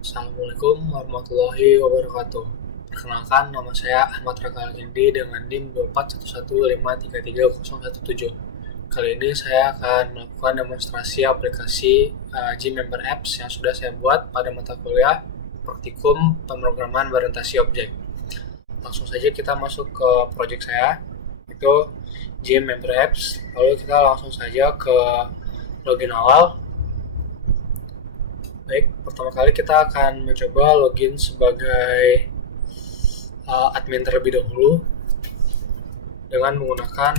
Assalamualaikum warahmatullahi wabarakatuh. Perkenalkan, nama saya Ahmad Raka Alkindi dengan NIM 24115330117. Kali ini saya akan melakukan demonstrasi aplikasi Gym Member Apps yang sudah saya buat pada mata kuliah Praktikum Pemrograman Berorientasi Objek. Langsung saja kita masuk ke project saya, itu Gym Member Apps. Lalu kita langsung saja ke login awal. Baik, pertama kali kita akan mencoba login sebagai admin terlebih dahulu dengan menggunakan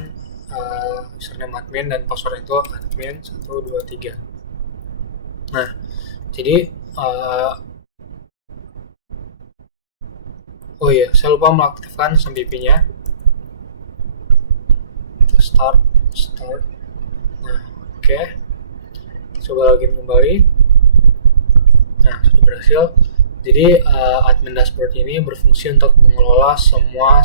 username admin dan password itu admin 123. Nah, jadi saya lupa mengaktifkan SMPP-nya. Kita start. Nah, oke. Coba login kembali. Nah, sudah berhasil. Jadi admin dashboard ini berfungsi untuk mengelola semua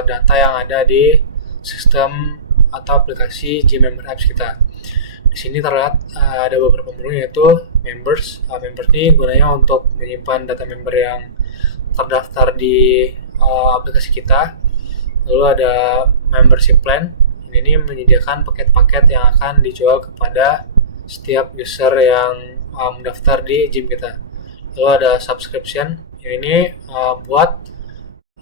data yang ada di sistem atau aplikasi Gym Member Apps kita. Di sini terlihat ada beberapa menu, yaitu members. Members ini gunanya untuk menyimpan data member yang terdaftar di aplikasi kita. Lalu ada membership plan. Ini menyediakan paket-paket yang akan dijual kepada setiap user yang mendaftar di gym kita. Lalu ada subscription, ini buat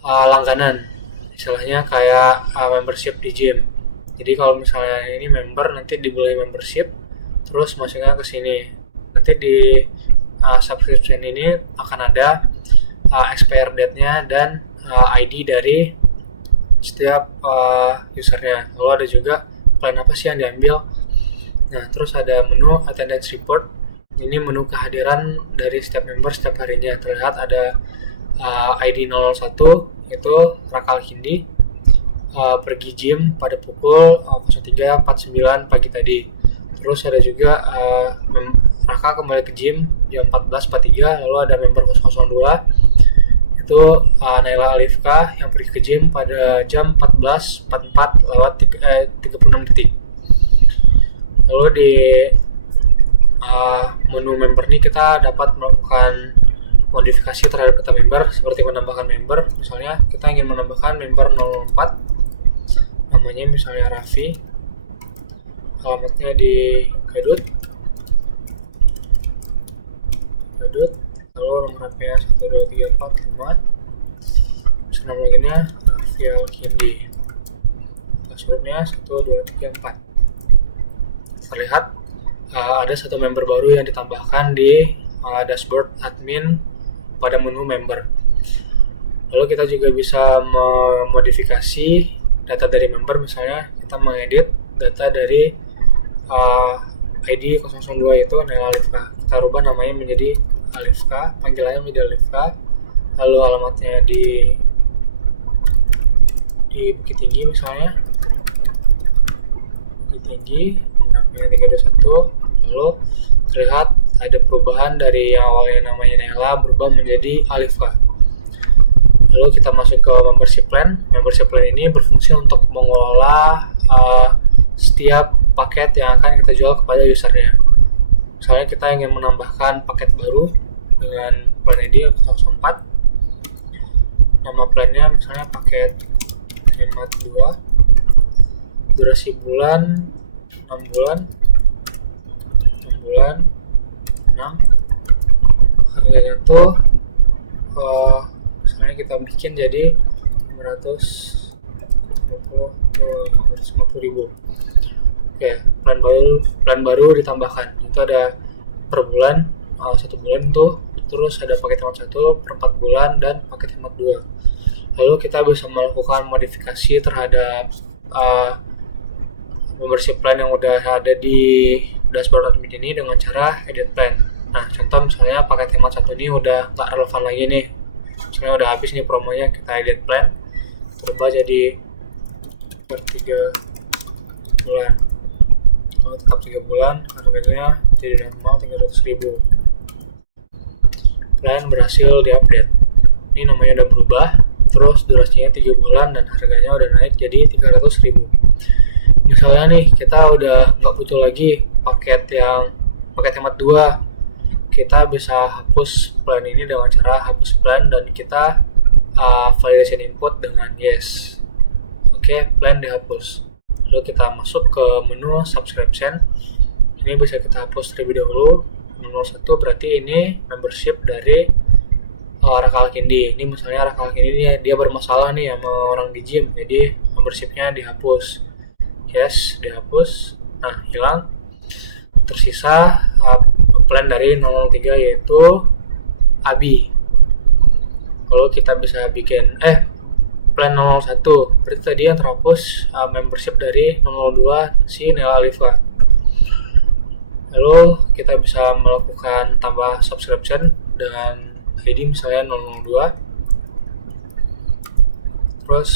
langganan, istilahnya kayak membership di gym. Jadi kalau misalnya ini member, nanti dibeli membership, terus masuknya ke sini. Nanti di subscription ini akan ada expire date-nya dan ID dari setiap usernya. Lalu ada juga plan apa sih yang diambil. Nah, terus ada menu attendance report. Ini menu kehadiran dari setiap member setiap harinya. Terlihat ada ID 01, itu Raka Alkindi, pergi gym pada pukul 03.49 pagi tadi. Terus ada juga Raka kembali ke gym jam 14.43. Lalu ada member 002, itu Naila Alifka yang pergi ke gym pada jam 14.44 lewat 36 detik. Lalu di menu member ini kita dapat melakukan modifikasi terhadap data member, seperti menambahkan member. Misalnya kita ingin menambahkan member 004, namanya misalnya Raffi, alamatnya di Gadut, lalu nomor HP-nya 12345, nama loginnya Raffi Alkindi, passwordnya 1234. Terlihat ada satu member baru yang ditambahkan di dashboard admin pada menu member. Lalu kita juga bisa memodifikasi data dari member, misalnya kita mengedit data dari ID 002 itu Naila Alifka. Kita rubah namanya menjadi Alifka, panggilannya menjadi Alifka. Lalu alamatnya di Bukit Tinggi misalnya. Bukit Tinggi, nomor HP-nya 321. Lalu terlihat ada perubahan dari yang awalnya namanya Naila berubah menjadi Alifka. Lalu kita masuk ke membership plan. Membership plan ini berfungsi untuk mengelola setiap paket yang akan kita jual kepada usernya. Misalnya kita ingin menambahkan paket baru dengan plan ID 004. Nama plannya misalnya paket hemat 2, durasi bulan 6 bulan, 6, harganya tuh misalnya kita bikin jadi 550.000. Oke, plan baru ditambahkan. Itu ada per bulan, 1 bulan tuh, terus ada paket hemat 1 per 4 bulan dan paket hemat 2. Lalu kita bisa melakukan modifikasi terhadap membership plan yang udah ada di dashboard admin ini dengan cara edit plan. Nah, contoh misalnya paket hemat 1 ini udah nggak relevan lagi nih, misalnya udah habis nih promonya, kita edit plan, terubah jadi per 3 bulan. Kalau tetap 3 bulan, harganya jadi normal 300.000. Plan berhasil diupdate. Ini namanya udah berubah, terus durasinya 3 bulan dan harganya udah naik jadi 300.000. Misalnya nih kita udah nggak butuh lagi paket hemat 2, kita bisa hapus plan ini dengan cara hapus plan dan kita validation input dengan yes. Oke, plan dihapus. Lalu kita masuk ke menu subscription. Ini bisa kita hapus terlebih dahulu. 01 berarti ini membership dari Rakal Kindi. Ini misalnya Rakal Kindi dia bermasalah nih sama orang di gym, jadi membershipnya dihapus. Yes, dihapus. Nah, hilang. Tersisa plan dari 003 yaitu Abi. Kalau kita bisa bikin plan 01 berarti tadi yang terhapus membership dari 002 si Nela Alifa. Lalu kita bisa melakukan tambah subscription dengan ID misalnya 002. Terus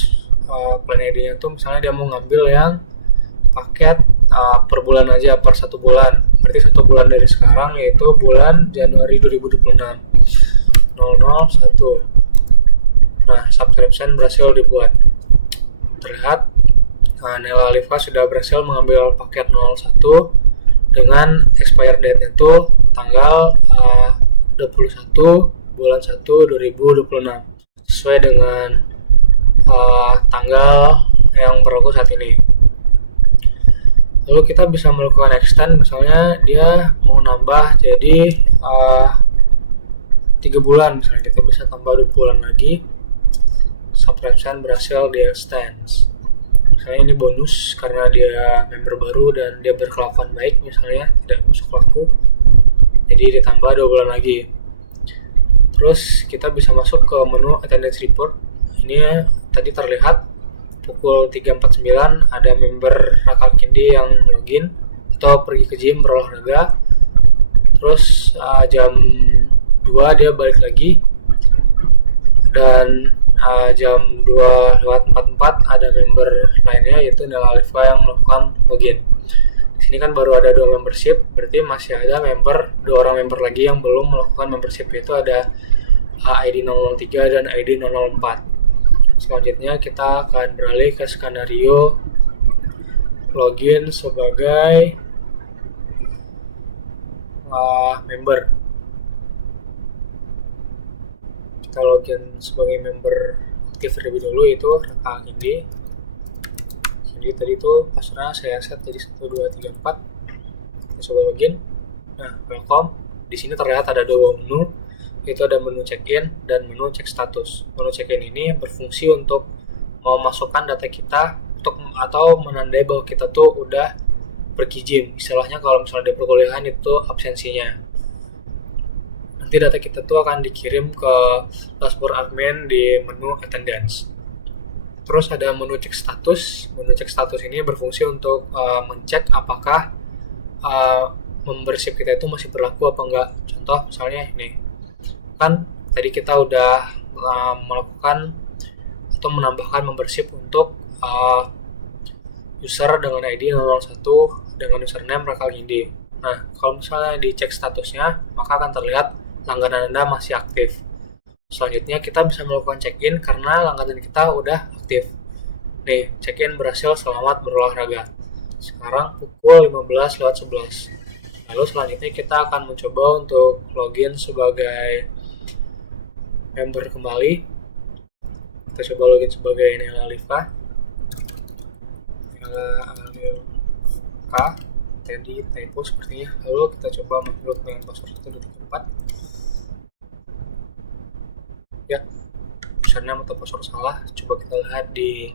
plan ID-nya tuh misalnya dia mau ngambil yang paket per bulan aja, per 1 bulan. Berarti 1 bulan dari sekarang yaitu bulan Januari 2026. 001. Nah, subscription berhasil dibuat. Terlihat Nela Alifa sudah berhasil mengambil paket 01 dengan expired date itu tanggal 21 bulan 1 2026 sesuai dengan tanggal yang berlaku saat ini. Lalu kita bisa melakukan extend, misalnya dia mau nambah jadi 3 bulan, misalnya kita bisa tambah 2 bulan lagi. Subscription berhasil di extend. Misalnya ini bonus karena dia member baru dan dia berkelakuan baik, misalnya tidak masuk laku, jadi ditambah 2 bulan lagi. Terus kita bisa masuk ke menu attendance report. Ini tadi terlihat pukul 3.49 ada member Rakal Kindi yang login atau pergi ke gym berolahraga. Terus jam 2 dia balik lagi, dan jam 2:44 ada member lainnya yaitu Nela Alifa yang melakukan login. Di sini kan baru ada 2 membership, berarti masih ada 2 orang member lagi yang belum melakukan membership, yaitu ada ID 003 dan ID 004. Selanjutnya kita akan beralih ke skenario login sebagai member. Kita login sebagai member aktif terlebih dahulu, yaitu Rakal Kindi. Jadi tadi itu passwordnya saya set jadi 1234. Kita coba login. Nah, welcome. Di sini terlihat ada 2 menu, yaitu ada menu check-in dan menu cek status. Menu check-in ini berfungsi untuk memasukkan data kita atau menandai bahwa kita tuh udah pergi gym. Istilahnya kalau misalnya di perkuliahan itu absensinya. Nanti data kita tuh akan dikirim ke dashboard admin di menu attendance. Terus ada menu cek status. Menu cek status ini berfungsi untuk mencek apakah membership kita itu masih berlaku apa enggak. Contoh misalnya ini, kan tadi kita udah melakukan atau menambahkan membership untuk user dengan ID 001 dengan username Rakal Kindi. Nah, kalau misalnya dicek statusnya, maka akan terlihat langganan Anda masih aktif. Selanjutnya kita bisa melakukan check-in karena langganan kita udah aktif. Nih, check-in berhasil, selamat berolahraga. Sekarang pukul 15:11. Lalu selanjutnya kita akan mencoba untuk login sebagai member kembali. Kita coba login sebagai Nela Alifa. Nela Alifa. Tadi typo sepertinya. Lalu kita coba menginput dengan password 123 ya, username atau password salah. Coba kita lihat di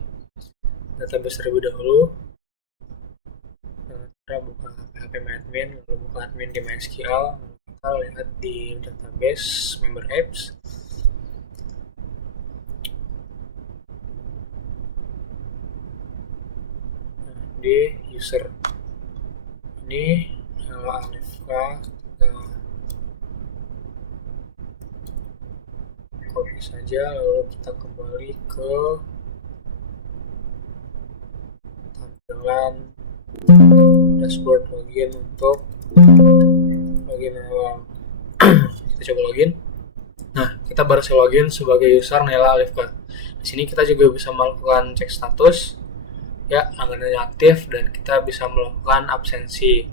database terlebih dahulu. Kita buka PHP MyAdmin, lalu buka admin di MySQL. Kita lihat di database member apps. Nah, di user ini Nela Alifa, copy saja, lalu kita kembali ke tampilan dashboard login untuk login awal. Kita coba login. Nah, kita berhasil login sebagai user Nela Alifa. Di sini kita juga bisa melakukan cek status, ya, langganannya aktif, dan kita bisa melakukan absensi.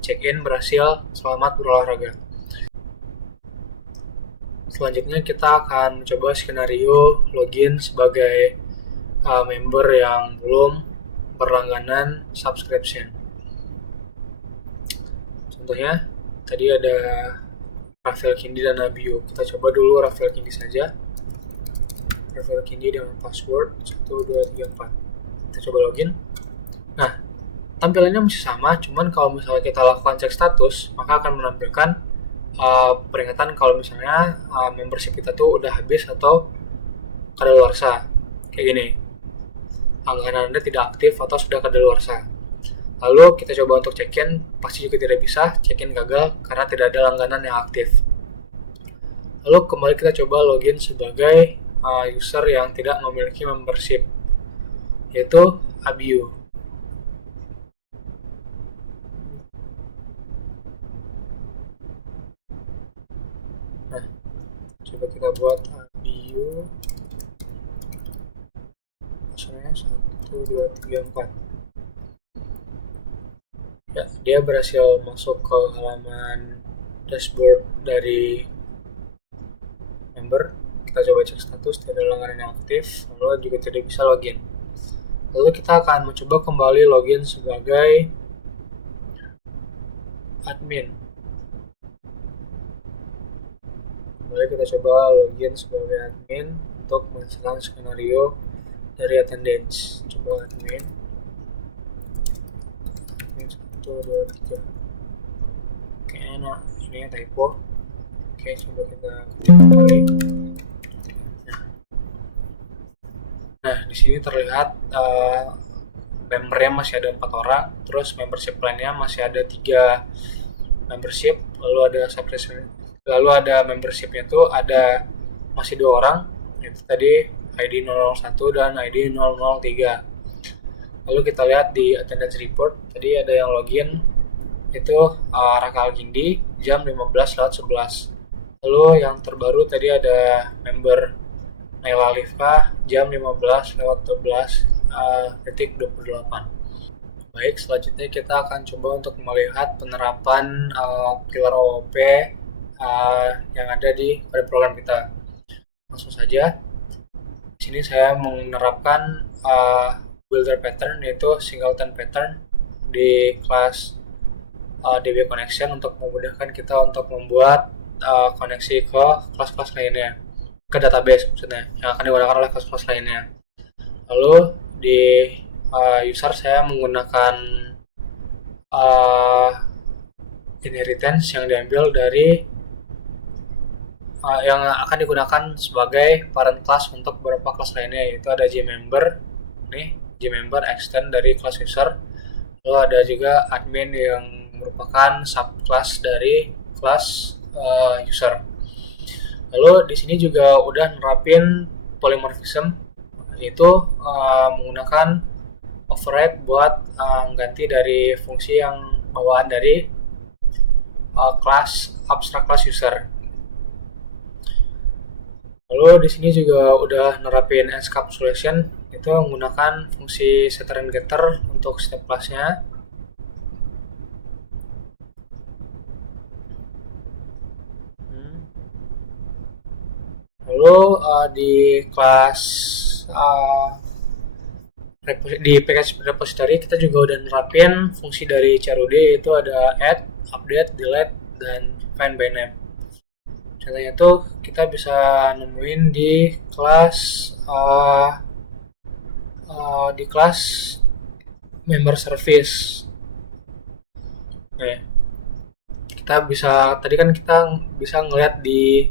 Check-in berhasil, selamat berolahraga. Selanjutnya kita akan mencoba skenario login sebagai member yang belum berlangganan subscription. Contohnya tadi ada Rafael Kindi dan Nabio. Kita coba dulu Rafael Kindi saja. Rafael Kindi dengan password 1234. Kita coba login. Nah, tampilannya masih sama, cuman kalau misalnya kita lakukan cek status, maka akan menampilkan peringatan kalau misalnya membership kita tuh udah habis atau kadaluarsa. Kayak gini. Langganan Anda tidak aktif atau sudah kadaluarsa. Lalu kita coba untuk check-in, pasti juga tidak bisa, check-in gagal karena tidak ada langganan yang aktif. Lalu kembali kita coba login sebagai user yang tidak memiliki membership, yaitu Abio. Nah, coba kita buat Abio, passwordnya 1234. Ya, dia berhasil masuk ke halaman dashboard dari member. Kita coba cek status, tidak ada langganan yang aktif, lalu juga tidak bisa login. Lalu kita akan mencoba kembali login sebagai admin. Kembali kita coba login sebagai admin untuk menghasilkan skenario dari attendance. Coba admin 1, 2, 3. Kayaknya ini typo. Oke, coba kita kembali. Nah, di sini terlihat membernya masih ada 4 orang, terus membership plan-nya masih ada 3 membership, lalu ada membershipnya tuh ada masih 2 orang, itu tadi ID 001 dan ID 003. Lalu kita lihat di attendance report, tadi ada yang login itu Raka Algindi jam 15.11. Lalu yang terbaru tadi ada member Naila Alifka jam 15.12.28. Baik, selanjutnya kita akan coba untuk melihat penerapan killer OOP yang ada pada program kita. Langsung saja. Di sini saya menerapkan builder pattern, yaitu singleton pattern di kelas DB connection untuk memudahkan kita untuk membuat koneksi ke kelas-kelas lainnya, ke database maksudnya, yang akan digunakan oleh kelas-kelas lainnya. Lalu di user saya menggunakan inheritance yang diambil dari yang akan digunakan sebagai parent class untuk beberapa kelas lainnya, yaitu ada gmember, nih gmember extend dari kelas user, lalu ada juga admin yang merupakan subclass dari kelas user. Lalu di sini juga udah nerapin polymorphism, yaitu menggunakan override buat ganti dari fungsi yang bawaan dari kelas abstract class user. Lalu di sini juga udah nerapin encapsulation, itu menggunakan fungsi setter and getter untuk setiap kelasnya. Lalu di kelas di package repository kita juga udah nerapin fungsi dari CRUD, yaitu ada add, update, delete, dan find by name. Contohnya tuh kita bisa nemuin di kelas member service. Oke. Kita bisa, tadi kan kita bisa ngeliat di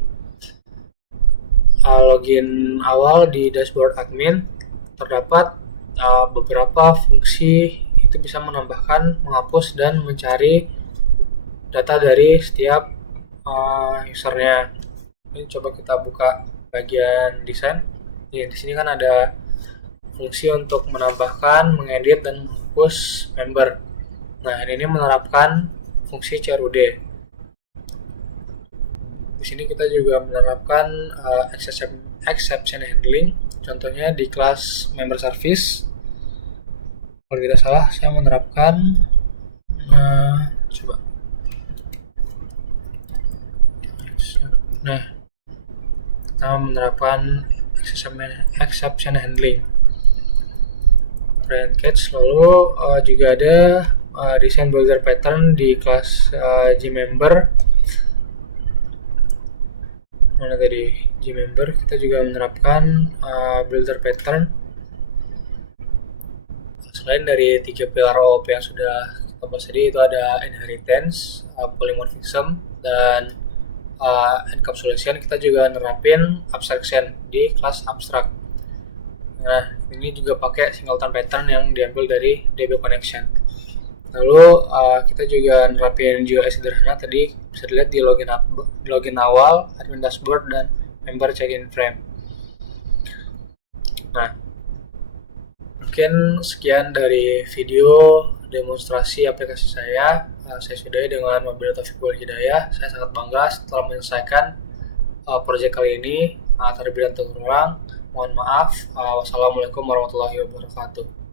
login awal di dashboard admin, terdapat beberapa fungsi itu bisa menambahkan, menghapus, dan mencari data dari setiap usernya. Ini coba kita buka bagian desain. Di sini kan ada fungsi untuk menambahkan, mengedit, dan menghapus member. Nah, ini menerapkan fungsi CRUD. Di sini kita juga menerapkan exception handling. Contohnya di kelas member service, kalau tidak salah saya menerapkan coba. Nah, pertama menerapkan exception handling, try and catch. Lalu juga ada design builder pattern di kelas Gmember. Mana tadi Gmember, kita juga menerapkan builder pattern. Selain dari 3 pilar OOP yang sudah kita bahas tadi, itu ada inheritance, polymorphism, dan encapsulation. Kita juga nerapin abstraction di kelas abstract. Nah, ini juga pakai singleton pattern yang diambil dari DB connection. Lalu kita juga nerapin GUI sederhana, tadi bisa dilihat di login awal, admin dashboard, dan member check-in frame. Nah, mungkin sekian dari video demonstrasi aplikasi saya. Saya sudahi dengan Wabillahi Taufiq wal Hidayah. Saya sangat bangga setelah menyelesaikan proyek kali ini. Terlebih dan terkurang, mohon maaf. Wassalamualaikum warahmatullahi wabarakatuh.